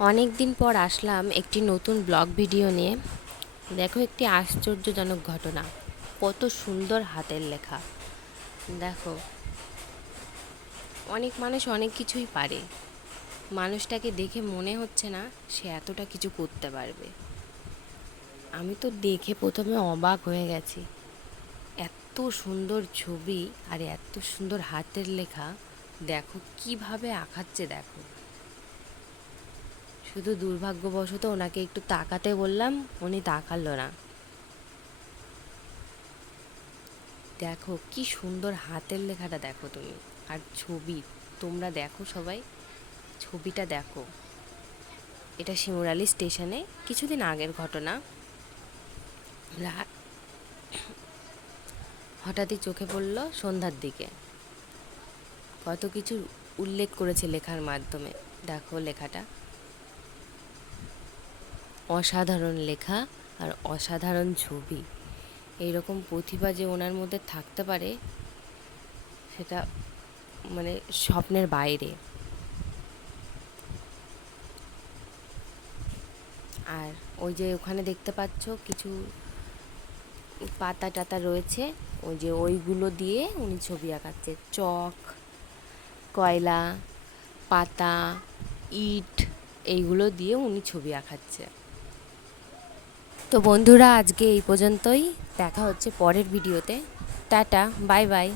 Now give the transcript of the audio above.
অনেক দিন পর আসলাম একটি নতুন ব্লগ ভিডিও নিয়ে। দেখো, একটি আশ্চর্যজনক ঘটনা। কত সুন্দর হাতের লেখা। দেখো, অনেক মানুষ অনেক কিছুই পারে, মানুষটাকে দেখে মনে হচ্ছে না সে এতটা কিছু করতে পারবে। আমি তো দেখে প্রথমে অবাক হয়ে গেছি। এত সুন্দর ছবি আর এত সুন্দর হাতের লেখা। দেখো কিভাবে আঁকাচ্ছে, দেখো। শুধু দুর্ভাগ্যবশত ওনাকে একটু তাকাতে বললাম, উনি তাকালো না। দেখো কি সুন্দর হাতের লেখাটা, দেখো তুমি। আর ছবি, তোমরা দেখো সবাই, ছবিটা দেখো। এটা শিমুরালি স্টেশনে কিছুদিন আগের ঘটনা। হঠাৎই চোখে পড়ল সন্ধ্যার দিকে। কত কিছু উল্লেখ করেছে লেখার মাধ্যমে। দেখো লেখাটা, অসাধারণ লেখা আর অসাধারণ ছবি। এইরকম প্রতিভা যে ওনার মধ্যে থাকতে পারে, সেটা মানে স্বপ্নের বাইরে। আর ওই যে ওখানে দেখতে পাচ্ছ কিছু পাতা টাতা রয়েছে, ওই যে ওইগুলো দিয়ে উনি ছবি আঁকাচ্ছে। চক, কয়লা, পাতা, ইট, এইগুলো দিয়ে উনি ছবি আঁকাচ্ছে। তো বন্ধুরা, আজকে এই পর্যন্তই। দেখা হচ্ছে পরের ভিডিওতে। Tata, bye bye.